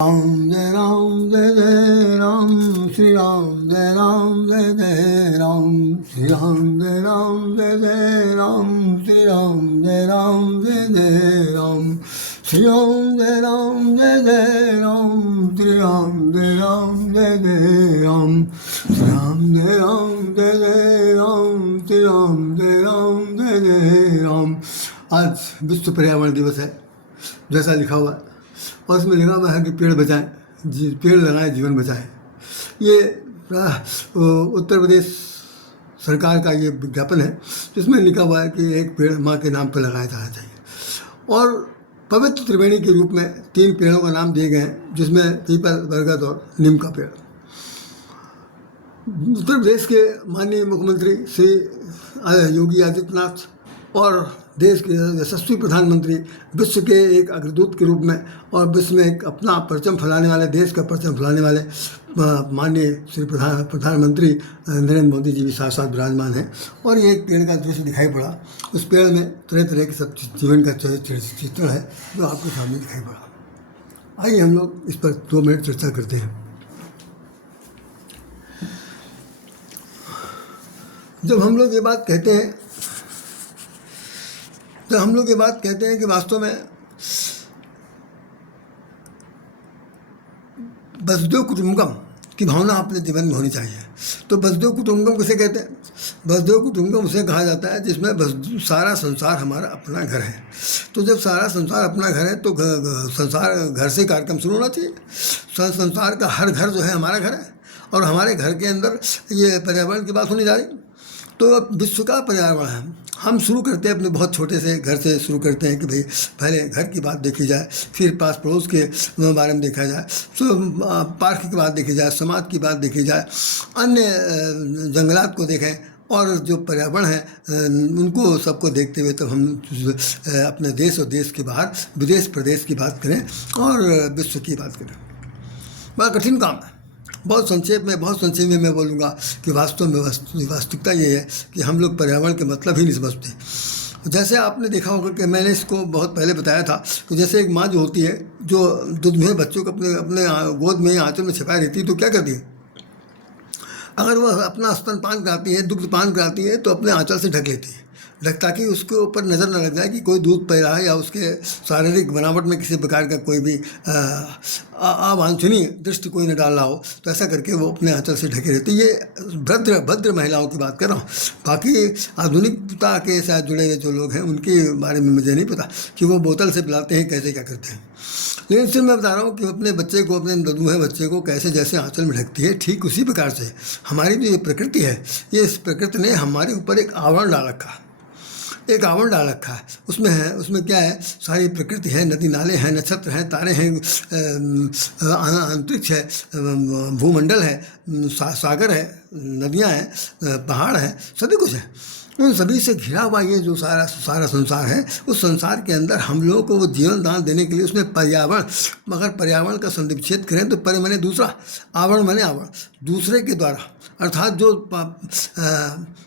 राम जय राम जय जय राम श्री राम जय राम जय जय राम श्री राम जय राम जय जय राम श्री राम जय राम जय जय राम श्री राम जय राम जय जय राम श्री राम जय राम जय जय राम श्री राम जय राम जय जय राम श्री राम जय राम जय जय राम। आज विश्व पर्यावरण दिवस है जैसा लिखा हुआ है और उसमें लिखा हुआ है कि पेड़ बचाएं, पेड़ लगाएं, जीवन बचाएं। ये उत्तर प्रदेश सरकार का ये विज्ञापन है जिसमें लिखा हुआ है कि एक पेड़ माँ के नाम पर लगाया जाना चाहिए। और पवित्र त्रिवेणी के रूप में 3 पेड़ों का नाम दिए गए हैं जिसमें पीपल, बरगद और नीम का पेड़। उत्तर प्रदेश के माननीय मुख्यमंत्री श्री योगी आदित्यनाथ और देश के यशस्वी प्रधानमंत्री, विश्व के एक अग्रदूत के रूप में और विश्व में एक अपना परचम फैलाने वाले, देश का परचम फैलाने वाले माननीय श्री प्रधानमंत्री नरेंद्र मोदी जी भी साथ साथ विराजमान हैं। और ये एक पेड़ का दृश्य दिखाई पड़ा। उस पेड़ में तरह तरह के सब जीवन का चित्रण है जो आपके सामने दिखाई पड़ा। आइए हम लोग इस पर 2 मिनट चर्चा करते हैं। जब हम लोग ये बात कहते हैं कि वास्तव में वसुधैव कुटुंबकम की भावना अपने जीवन में होनी चाहिए। तो वसुधैव कुटुंबकम किसे कहते हैं? वसुधैव कुटुंबकम उसे कहा जाता है जिसमें सारा संसार हमारा अपना घर है। तो जब सारा संसार अपना घर है तो संसार घर से कार्यक्रम शुरू होना चाहिए। संसार का हर घर जो है हमारा घर है और हमारे घर के अंदर ये पर्यावरण की बात होने जा रही। तो अब विश्व का पर्यावरण है। हम शुरू करते हैं अपने बहुत छोटे से घर से शुरू करते हैं कि भाई पहले घर की बात देखी जाए, फिर पास पड़ोस के बारे में देखा जाए, पार्क की बात देखी जाए, समाज की बात देखी जाए, अन्य जंगलात को देखें और जो पर्यावरण है उनको सबको देखते हुए तब हम अपने देश और देश के बाहर विदेश प्रदेश की बात करें और विश्व की बात करें। बड़ा कठिन काम है। बहुत संक्षेप में मैं बोलूँगा कि वास्तव में वास्तविकता ये है कि हम लोग पर्यावरण के मतलब ही नहीं समझते। जैसे आपने देखा होगा कि मैंने इसको बहुत पहले बताया था कि जैसे एक माँ जो होती है जो दूध में बच्चों को अपने गोद में आंचल में छिपाई रहती है तो क्या करती है? अगर वह अपना स्तनपान कराती है, दुग्धपान कराती है तो अपने आंचल से ढक लेती है, ताकि उसके ऊपर नज़र न लग जाए कि कोई दूध पी रहा है या उसके शारीरिक बनावट में किसी प्रकार का कोई भी अवांछनीय दृष्टि कोई न डाल रहा हो। तो ऐसा करके वो अपने आंचल से ढके रहती है। ये भद्र महिलाओं की बात कर रहा हूँ। बाकी आधुनिकता के साथ जुड़े हुए जो लोग हैं उनके बारे में मुझे नहीं पता कि वो बोतल से पिलाते हैं, कैसे क्या करते हैं। लेकिन सिर्फ मैं बता रहा हूँ कि अपने बच्चे को, अपने नन्हे बच्चे को कैसे जैसे आंचल में ढकती है, ठीक उसी प्रकार से हमारी जो ये प्रकृति है, ये इस प्रकृति ने हमारे ऊपर एक आवरण डाल रखा है। उसमें क्या है? सारी प्रकृति है, नदी नाले हैं, नक्षत्र हैं, तारे हैं, अंतरिक्ष है, भूमंडल है, सागर है, नदियाँ हैं, पहाड़ हैं, सभी कुछ है। उन सभी से घिरा हुआ ये जो सारा संसार है, उस संसार के अंदर हम लोगों को वो जीवन दान देने के लिए उसमें पर्यावरण, अगर पर्यावरण का संधिच्छेद करें तो पर मैंने दूसरा, आवरण मैंने आवरण, दूसरे के द्वारा, अर्थात जो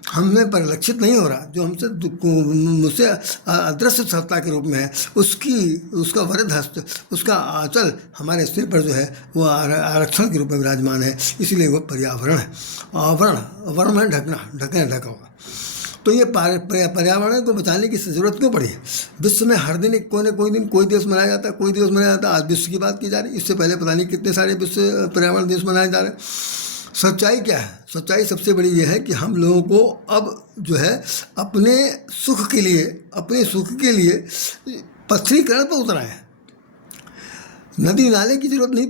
हमें परिलक्षित नहीं हो रहा, जो मुझसे अदृश्य सत्ता के रूप में है, उसका वरद हस्त, उसका आंचल हमारे सिर पर जो है वो आरक्षण के रूप में विराजमान है। इसीलिए वो पर्यावरण है। आवरण में ढका हुआ। तो ये पर्यावरण को बचाने की ज़रूरत क्यों पड़ी है? विश्व में हर दिन कोई दिवस मनाया जाता है, आज विश्व की बात की जा रही है। इससे पहले पता नहीं कितने सारे विश्व पर्यावरण दिवस मनाए जा रहे हैं। सच्चाई क्या है? सच्चाई सबसे बड़ी ये है कि हम लोगों को अब जो है अपने सुख के लिए पत्थरीकरण पर उतरा है। नदी नाले की जरूरत नहीं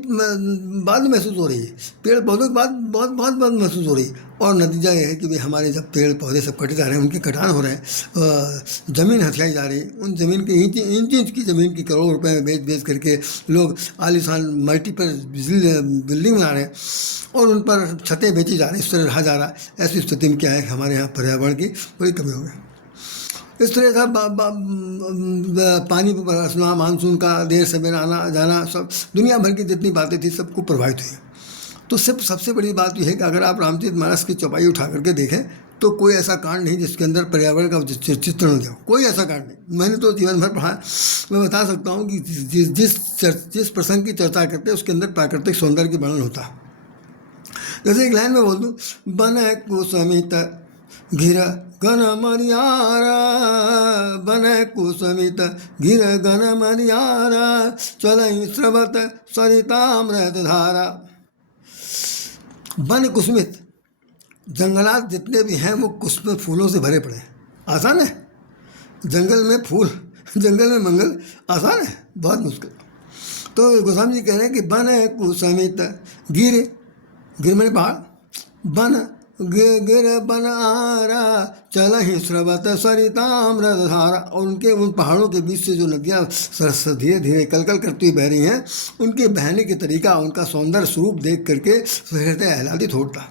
बाद में महसूस हो रही है, पेड़ पौधों की बात बहुत महसूस हो रही है। और नतीजा ये है कि भाई हमारे जब पेड़ पौधे सब कटे जा रहे हैं, उनके कटान हो रहे हैं, ज़मीन हथियाई जा रही है। उन ज़मीन की इंच की ज़मीन की करोड़ों रुपए में बेच करके लोग आलीशान मल्टीपल बिल्डिंग बना रहे हैं और उन पर छतें बेची जा रही हैं, इस तरह रहा जा रहा है। ऐसी स्थिति में क्या है, हमारे यहाँ पर्यावरण की बड़ी कमी हो गई। इस तरह का पानी पर बरसना, मानसून का देर से मेरा आना जाना, सब दुनिया भर की जितनी बातें थी सबको प्रभावित हुई। तो सिर्फ सबसे बड़ी बात यह है कि अगर आप रामचरितमानस की चौपाई उठा करके देखें तो कोई ऐसा कांड नहीं जिसके अंदर पर्यावरण का चित्रण हो गया, कोई ऐसा कांड नहीं। मैंने तो जीवन भर पढ़ा, मैं बता सकता हूँ कि जिस प्रसंग की चर्चा करते हैं उसके अंदर प्राकृतिक सौंदर्य की वर्णन होता है। जैसे एक लाइन में बोल दूँ, बन कुसमित घिर गन मनियारा, बन कुसमित घिर गन मनियारा, चलई स्रवत सरितामृत धारा। बन कुसमित, जंगलात जितने भी हैं वो कुसुम फूलों से भरे पड़े हैं। आसान है? जंगल में फूल, जंगल में मंगल आसान है? बहुत मुश्किल। तो गोस्वामी जी कह रहे हैं कि बन कुसमित गिर, गिर मैंने पहाड़, बन गिर बन आरा, चल ही स्रवत सरितामृत धारा। और उनके उन पहाड़ों के बीच से जो नदियाँ धीरे धीरे कलकल करती हुई बह रही हैं, उनके बहने के तरीका, उनका सौंदर्य स्वरूप देख करके हृदय आह्लादित होता।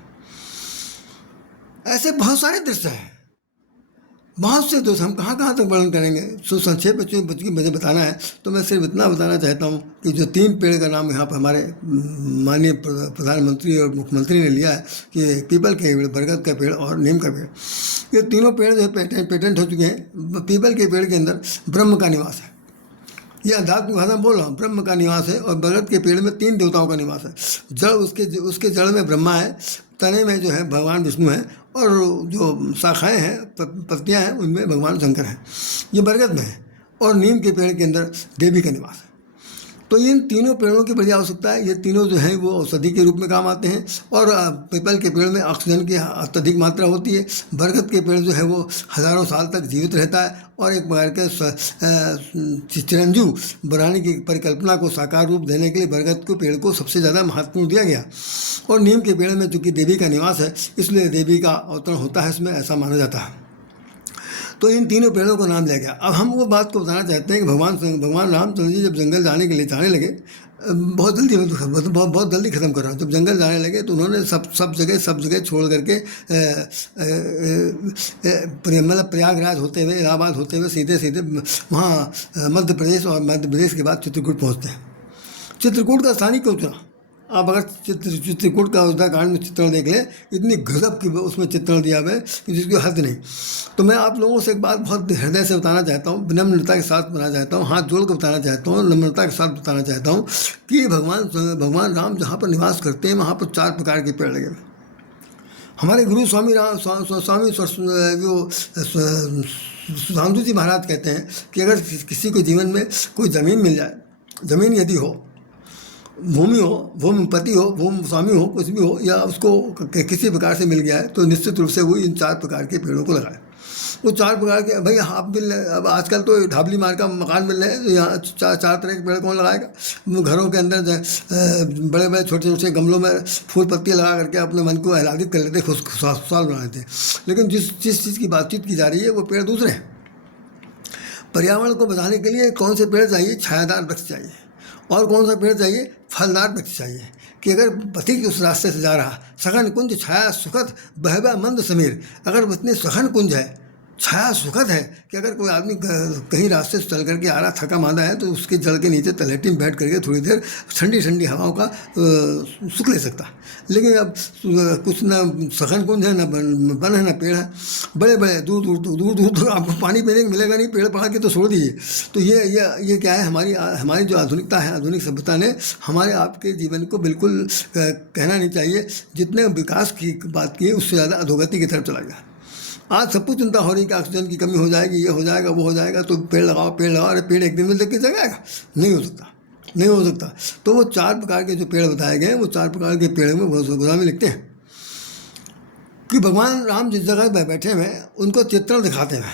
ऐसे बहुत सारे दृश्य हैं, बहुत से दोस्त। हम कहाँ कहाँ तक वर्णन करेंगे, सो संक्षेप में मुझे बताना है तो मैं सिर्फ इतना बताना चाहता हूँ कि जो 3 पेड़ का नाम यहाँ पर हमारे माननीय प्रधानमंत्री और मुख्यमंत्री ने लिया है कि पीपल के पेड़, बरगद का पेड़ और नीम का पेड़, ये तीनों पेड़ जो है पेटेंट हो चुके हैं। पीपल के पेड़ के अंदर ब्रह्म का निवास है, ये आध्यात्मिक भाषा में बोल रहा हूँ, ब्रह्म का निवास है। और बरगद के पेड़ में 3 देवताओं का निवास है। जड़ उसके जड़ में ब्रह्मा है, तने में जो है भगवान विष्णु है, और जो शाखाएं हैं, पत्तियां हैं, उनमें भगवान शंकर हैं। ये बरगद में है। और नीम के पेड़ के अंदर देवी का निवास है। तो इन तीनों पेड़ों की बड़ी आवश्यकता है। ये तीनों जो हैं वो औषधि के रूप में काम आते हैं। और पीपल के पेड़ में ऑक्सीजन की अत्यधिक मात्रा होती है। बरगद के पेड़ जो है वो हज़ारों साल तक जीवित रहता है और एक प्रकार के चिरंजीव बनाने की परिकल्पना को साकार रूप देने के लिए बरगद के पेड़ को सबसे ज़्यादा महत्वपूर्ण दिया गया। और नीम के पेड़ में चूँकि देवी का निवास है, इसलिए देवी का अवतरण होता है इसमें, ऐसा माना जाता है। तो इन तीनों पेड़ों को नाम लिया गया। अब हम वो बात को बताना चाहते हैं कि भगवान रामचंद्र जी जब जंगल जाने के लिए जाने लगे, बहुत जल्दी ख़त्म कर रहा हूँ, जब जंगल जाने लगे तो उन्होंने सब जगह छोड़ करके मतलब प्रयागराज होते हुए, इलाहाबाद होते हुए सीधे वहाँ मध्य प्रदेश, और मध्य प्रदेश के बाद चित्रकूट पहुँचते हैं। चित्रकूट का स्थानीय क्यों चुना? आप अगर चित्रकूट का उत्तराखंड में चित्रण देख लें, इतनी गजब की उसमें चित्रण दिया हुआ है कि जिसकी हद नहीं। तो मैं आप लोगों से एक बात बहुत हृदय से बताना चाहता हूँ, विनम्रता के साथ बताना चाहता हूँ, हाथ जोड़ कर बताना चाहता हूँ, नम्रता के साथ बताना चाहता हूँ कि भगवान राम जहाँ पर निवास करते हैं वहाँ पर 4 प्रकार के पेड़ लगे। हमारे गुरु स्वामी जो सुधांशु जी महाराज कहते हैं कि अगर किसी को जीवन में कोई ज़मीन मिल जाए, ज़मीन यदि हो, भूमि हो, भूमिपति हो, भूमि स्वामी हो, कुछ भी हो, या उसको किसी प्रकार से मिल गया है, तो निश्चित रूप से वो इन 4 प्रकार के पेड़ों को लगाए। वो 4 प्रकार के, भाई आप अब आजकल तो ढाबली मार का मकान मिल रहे हैं, तो यहाँ 4 तरह के पेड़ कौन लगाएगा? घरों के अंदर बड़े बड़े छोटे छोटे गमलों में फूल पत्तियाँ लगा करके अपने मन को आह्लादित कर लेते, खुशहाल बना लेते। लेकिन जिस चीज़ की बातचीत की जा रही है वो पेड़ दूसरे हैं। पर्यावरण को बचाने के लिए कौन से पेड़ चाहिए? छायादार वृक्ष चाहिए। और कौन सा पेड़ चाहिए? फलदार वृक्ष चाहिए। कि अगर पथिक उस रास्ते से जा रहा, सघन कुंज छाया सुखद बहबा मंद समीर, अगर इतने सघन कुंज है, छाया सुखद है कि अगर कोई आदमी कहीं रास्ते से चल करके आ रहा, थका मांदा है, तो उसके जड़ के नीचे तलहटी में बैठ करके थोड़ी देर ठंडी ठंडी हवाओं का सुख ले सकता। लेकिन अब कुछ न सघन कुंज है, न वन है, न पेड़ है, बड़े बड़े दूर दूर आपको पानी पीने को मिलेगा नहीं, पेड़ पहाड़ के तो छोड़ दीजिए। तो ये क्या है, हमारी जो आधुनिकता है, आधुनिक सभ्यता ने हमारे आपके जीवन को बिल्कुल कहना नहीं चाहिए, जितने विकास की बात की है उससे ज़्यादा अधोगति की तरफ चला गया। आज सबको चिंता हो रही कि ऑक्सीजन की कमी हो जाएगी, ये हो जाएगा, वो हो जाएगा, तो पेड़ लगाओ। अरे पेड़ एक दिन में देख के जगाएगा? नहीं हो सकता। तो वो 4 प्रकार के जो पेड़ बताए गए, वो 4 प्रकार के पेड़ में गोस्वामी लिखते हैं कि भगवान राम जिस जगह पर बैठे हुए उनको चित्रण दिखाते हैं।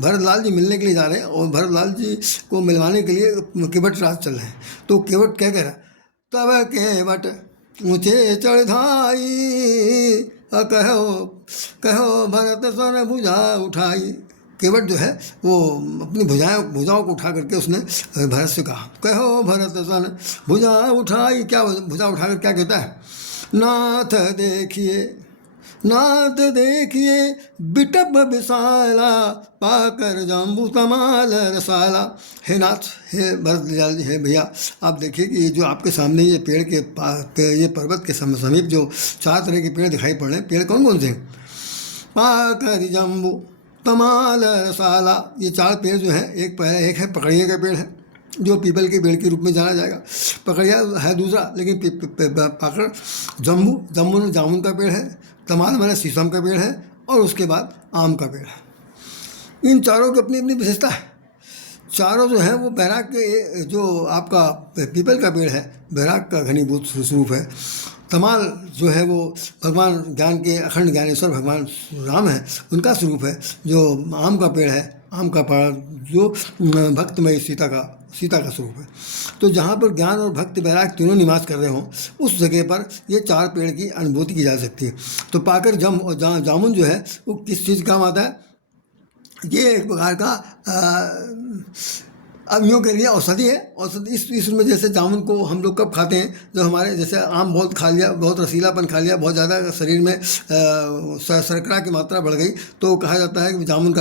भरतलाल जी मिलने के लिए जा रहे हैं, और भरतलाल जी को मिलवाने के लिए केवट राज चल रहे हैं। तो केवट क्या कह रहा? तब केवट ऊँचे चढ़ाई, कहो भरत सन भुजा उठाई। केवट जो है वो अपनी भुजाओं को उठा करके उसने भरत से कहा, कहो भरत सन भुजा उठाई। क्या भुजा उठाकर क्या कहता है? नाथ देखिए बिटप विशाला, पाकर जाम्बू तमाल रसाला। हे नाथ, हे भरतलाल जी, हे भैया, आप देखिए कि ये जो आपके सामने ये पेड़ के ये पर्वत के समीप जो 4 तरह के पेड़ दिखाई पड़ रहे हैं, पेड़ कौन कौन से हैं? पाकर जम्बू तमाल रसाला। ये 4 पेड़ जो हैं, एक पहला एक है पकड़िया का पेड़ है जो पीपल के पेड़ के रूप में जाना जाएगा, पकड़िया है दूसरा, लेकिन पाकड़ जम्बू में जामुन का पेड़ है, तमाल माने शीशम का पेड़ है, और उसके बाद आम का पेड़ है। इन चारों की अपनी अपनी विशेषता है। चारों जो है वो बैराग के, जो आपका पीपल का पेड़ है बैराग का घनीभूत स्वरूप है। तमाल जो है वो भगवान ज्ञान के अखंड ज्ञानेश्वर भगवान राम है, उनका स्वरूप है। जो आम का पेड़ है, आम का पेड़ जो भक्तमयी सीता का स्वरूप है। तो जहाँ पर ज्ञान और भक्ति बैराग तीनों निवास कर रहे हों, उस जगह पर ये 4 पेड़ की अनुभूति की जा सकती है। तो पाकर जम और जामुन जो है वो किस चीज़ काम आता है? ये एक प्रकार का अब यूँ कह लिए औषधि है। औषधि इस में जैसे जामुन को हम लोग कब खाते हैं, जब हमारे जैसे आम बहुत खा लिया, बहुत रसीलापन खा लिया, बहुत ज़्यादा शरीर में शर्करा की मात्रा बढ़ गई, तो कहा जाता है कि जामुन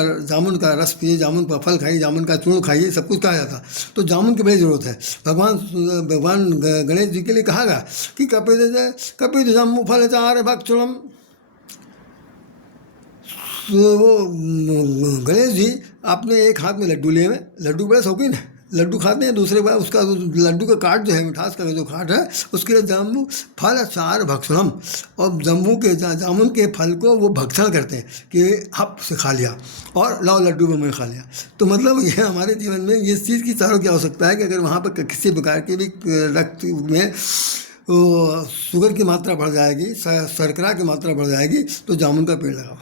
का रस पिए, जामुन का फल खाइए, जामुन का चूर्ण खाइए, सब कुछ कहा जाता है। तो जामुन की बड़ी ज़रूरत है। भगवान गणेश जी के लिए कहा गया कि कपित जम्बू फल चार भक्षणम। तो वो गणेश जी आपने एक हाथ में लड्डू लिए हुए, लड्डू बड़े शौकीन है, लड्डू खाते हैं, दूसरे बार उसका लड्डू का काट जो है, मिठास का जो काट है, उसके लिए जाम्बू फल चार भक्षणम, और जामुन के फल को वो भक्षण करते हैं कि हप से खा लिया और लाओ लड्डू में खा लिया। तो मतलब ये हमारे जीवन में ये चीज़ की चारों की आवश्यकता है कि अगर वहाँ पर किसी प्रकार के भी रक्त में शुगर की मात्रा बढ़ जाएगी, शर्करा की मात्रा बढ़ जाएगी, तो जामुन का पेड़ लगाओ।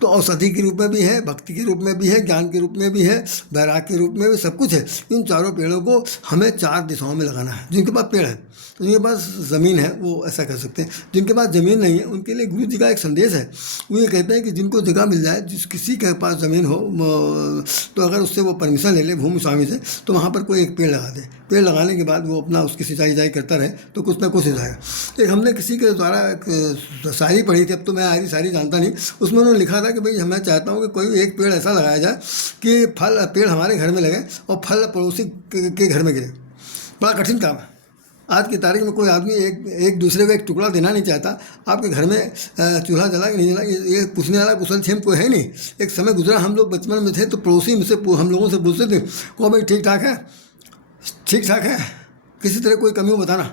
तो औषधि के रूप में भी है, भक्ति के रूप में भी है, ज्ञान के रूप में भी है, बैराग के रूप में भी, सब कुछ है। इन चारों पेड़ों को हमें 4 दिशाओं में लगाना है। जिनके पास पेड़ है, तो जिनके पास ज़मीन है, वो ऐसा कर सकते हैं। जिनके पास ज़मीन नहीं है, उनके लिए गुरु जी का एक संदेश है। वो ये कहते हैं कि जिनको जगह मिल जाए, किसी के पास ज़मीन हो, तो अगर उससे वो परमिशन ले ले भूमि स्वामी से, तो वहाँ पर कोई एक पेड़ लगा दे। पेड़ लगाने के बाद वो अपना उसकी सिंचाई करता रहे, तो कुछ ना कुछ हो जाएगा। एक हमने किसी के द्वारा शायरी पढ़ी थी, अब तो मैं आरी शायरी जानता नहीं, उसमें उन्होंने लिखा था कि भाई मैं चाहता हूँ कि कोई एक पेड़ ऐसा लगाया जाए कि पेड़ हमारे घर में लगे और फल पड़ोसी के घर में गिरे। बड़ा कठिन काम है। आज की तारीख में कोई आदमी एक दूसरे को एक टुकड़ा देना नहीं चाहता। आपके घर में चूल्हा जला कि नहीं जला, ये पूछने वाला कुशल क्षेम कोई है नहीं। एक समय गुजरा, हम लोग बचपन में थे तो पड़ोसी में से हम लोगों से पूछते थे, को भाई ठीक ठाक है, ठीक ठाक है, किसी तरह कोई कमी हो बताना,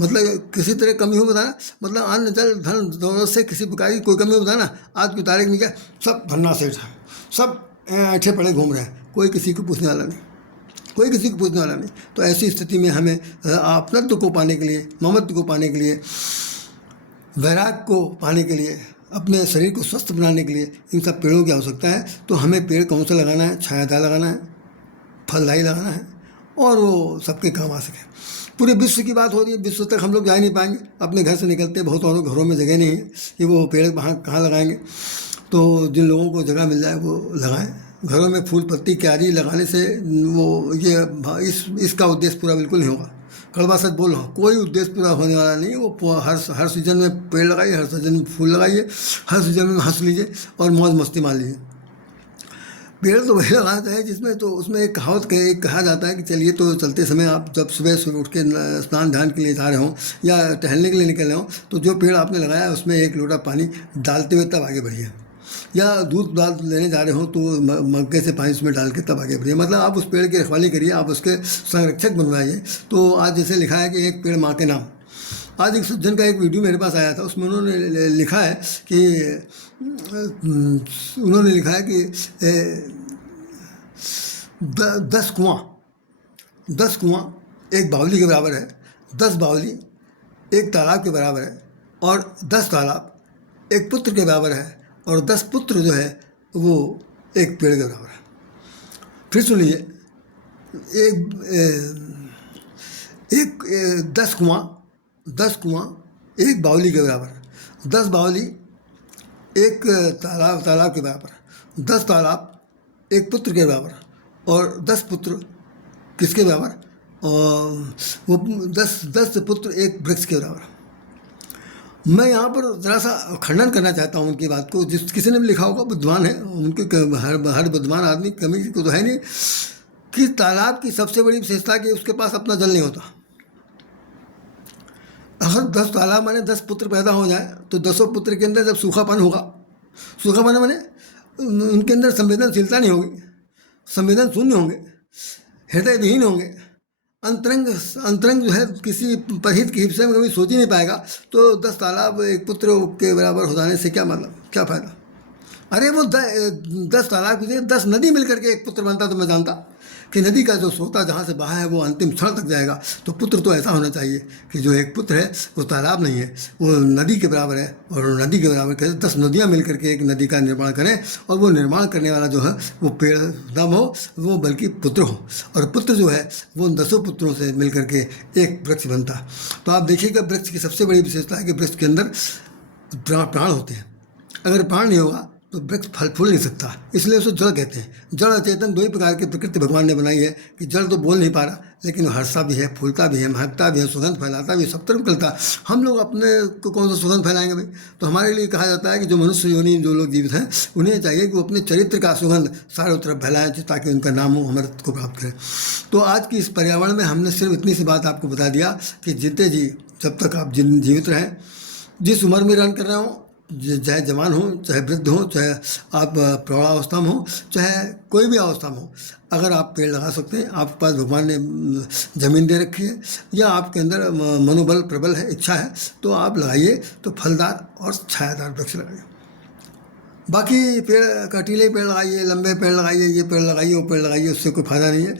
मतलब किसी तरह कमी हो बताना, मतलब अन्न जल धन दौलत से किसी प्रकार की कोई कमी हो बताना। आज की तारीख में क्या, सब धन्ना सेठ है, सब अच्छे पड़े घूम रहे हैं, कोई किसी को पूछने वाला नहीं, कोई किसी को पूछने वाला नहीं। तो ऐसी स्थिति में हमें अपनत्व को पाने के लिए, ममत्व को पाने के लिए, वैराग को पाने के लिए, अपने शरीर को स्वस्थ बनाने के लिए इन सब पेड़ों की आवश्यकता है। तो हमें पेड़ कौन सा लगाना है? छायादार लगाना है, फलदायी लगाना है, और वो सबके काम आ सके। पूरे विश्व की बात हो रही है, विश्व तक हम लोग जा ही नहीं पाएंगे। अपने घर से निकलते बहुत औरों घरों में जगह नहीं है कि वो पेड़ कहाँ लगाएंगे। तो जिन लोगों को जगह मिल जाए वो लगाएं। घरों में फूल पत्ती क्यारी लगाने से वो इसका उद्देश्य पूरा बिल्कुल नहीं होगा। कड़वा सच बोल रहा हूँ, कोई उद्देश्य पूरा होने वाला नहीं है। वो हर सीजन में पेड़ लगाइए, हर सीजन में फूल लगाइए, हर सीजन में हंस लीजिए और मौज मस्ती मान लीजिए। पेड़ तो वही लगाना चाहिए जिसमें, तो उसमें एक कहा जाता है कि चलिए, तो चलते समय आप जब सुबह उठ के स्नान ध्यान के लिए जा रहे हों या टहलने के लिए निकल रहे हों, तो जो पेड़ आपने लगाया है उसमें 1 लोटा पानी डालते हुए तब आगे बढ़िए, या दूध लेने जा रहे हो तो मग्गे से पानी उसमें डाल के तब आगे बढ़िए। मतलब आप उस पेड़ की रखवाली करिए, आप उसके संरक्षक बनवाइए। तो आज जैसे लिखा है कि एक पेड़ माँ के नाम। आज एक सज्जन का एक वीडियो मेरे पास आया था, उसमें उन्होंने लिखा है कि 10 कुआं एक बावली के बराबर है, 10 बावली एक तालाब के बराबर है, और 10 तालाब एक पुत्र के बराबर है, और 10 पुत्र जो है वो एक पेड़ के बराबर है। फिर सुन लीजिए, 10 कुआं एक बावली के बराबर, 10 बावली एक तालाब के बराबर, 10 तालाब एक पुत्र के बराबर, और 10 पुत्र किसके बराबर? और वो 10 पुत्र एक वृक्ष के बराबर। मैं यहाँ पर ज़रा सा खंडन करना चाहता हूँ उनकी बात को। किसी ने भी लिखा होगा, बुद्धिमान है उनके, हर बुद्धिमान आदमी कमी को तो है नहीं, कि तालाब की सबसे बड़ी विशेषता कि उसके पास अपना जल नहीं होता। अगर 10 तालाब माने 10 पुत्र पैदा हो जाए, तो 10 पुत्र के अंदर जब सूखापन होगा सूखा पड़ना माने उनके अंदर संवेदनशीलता नहीं होगी, संवेदन शून्य होंगे, हृदय विहीन होंगे, अंतरंग अंतरंग जो है किसी परहित के विषय में कभी सोच ही नहीं पाएगा। तो 10 तालाब एक पुत्र के बराबर हो जाने से क्या मतलब, क्या फ़ायदा। अरे वो 10 तालाब की 10 नदी मिलकर के एक पुत्र बनता तो मैं जानता कि नदी का जो सोता जहाँ से बहा है वो अंतिम क्षण तक जाएगा। तो पुत्र तो ऐसा होना चाहिए कि जो एक पुत्र है वो तालाब नहीं है, वो नदी के बराबर है, और नदी के बराबर कैसे 10 नदियाँ मिल करके एक नदी का निर्माण करें, और वो निर्माण करने वाला जो है वो पेड़ न हो, वो बल्कि पुत्र हो, और पुत्र जो है वो उन 10 पुत्रों से मिल करके एक वृक्ष बनता। तो आप देखिएगा वृक्ष की सबसे बड़ी विशेषता है कि वृक्ष के अंदर प्राण होते हैं। अगर प्राण नहीं होगा तो वृक्ष फल फूल नहीं सकता, इसलिए उसको जड़ कहते हैं। जड़ और चेतन 2 ही प्रकार की प्रकृति भगवान ने बनाई है कि जड़ तो बोल नहीं पा रहा, लेकिन वो हर्षता भी है, फूलता भी है, महकता भी है, सुगंध फैलाता भी है, सब तरफ निकलता। हम लोग अपने को कौन सा सुगंध फैलाएंगे भाई। तो हमारे लिए कहा जाता है कि जो मनुष्य योनि जो लोग जीवित हैं उन्हें चाहिए कि वो अपने चरित्र का सुगंध चारों तरफ फैलाएं ताकि उनका नाम अमृत को प्राप्त करें। तो आज की इस पर्यावरण में हमने सिर्फ इतनी सी बात आपको बता दिया कि जीते जी जब तक आप जीवित रहें, जिस उम्र में रन कर रहे हो, चाहे जवान हो, चाहे वृद्ध हो, चाहे आप प्रौढ़ावस्था में हो, चाहे कोई भी अवस्था में हो, अगर आप पेड़ लगा सकते हैं, आपके पास भगवान ने ज़मीन दे रखी है या आपके अंदर मनोबल प्रबल है, इच्छा है, तो आप लगाइए। तो फलदार और छायादार वृक्ष लगाइए। बाकी पेड़ कटीले पेड़ लगाइए, लंबे पेड़ लगाइए, ये पेड़ लगाइए, वो पेड़ लगाइए, उससे कोई फ़ायदा नहीं है।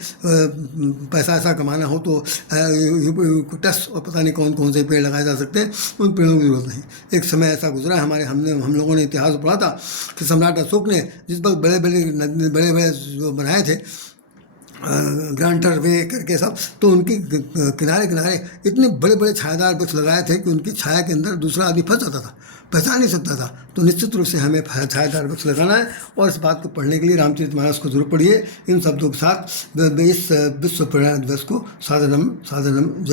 पैसा ऐसा कमाना हो तो यूकेलिप्टस और पता नहीं कौन कौन से पेड़ लगाए जा सकते हैं, उन पेड़ों की जरूरत नहीं। एक समय ऐसा गुजरा है हम लोगों ने इतिहास पढ़ा था कि सम्राट अशोक ने जिस वक्त बड़े बड़े जो बनाए थे ग्रांटर वे करके सब, तो उनके किनारे किनारे इतने बड़े बड़े छायादार वृक्ष लगाए थे कि उनकी छाया के अंदर दूसरा आदमी फंस जाता था, पहचान नहीं सकता था। तो निश्चित रूप से हमें छायादार वृक्ष लगाना है, और इस बात को पढ़ने के लिए रामचरितमानस को जरूर पढ़िए। इन शब्दों के साथ इस विश्व पर्यावरण दिवस को साधनम जय।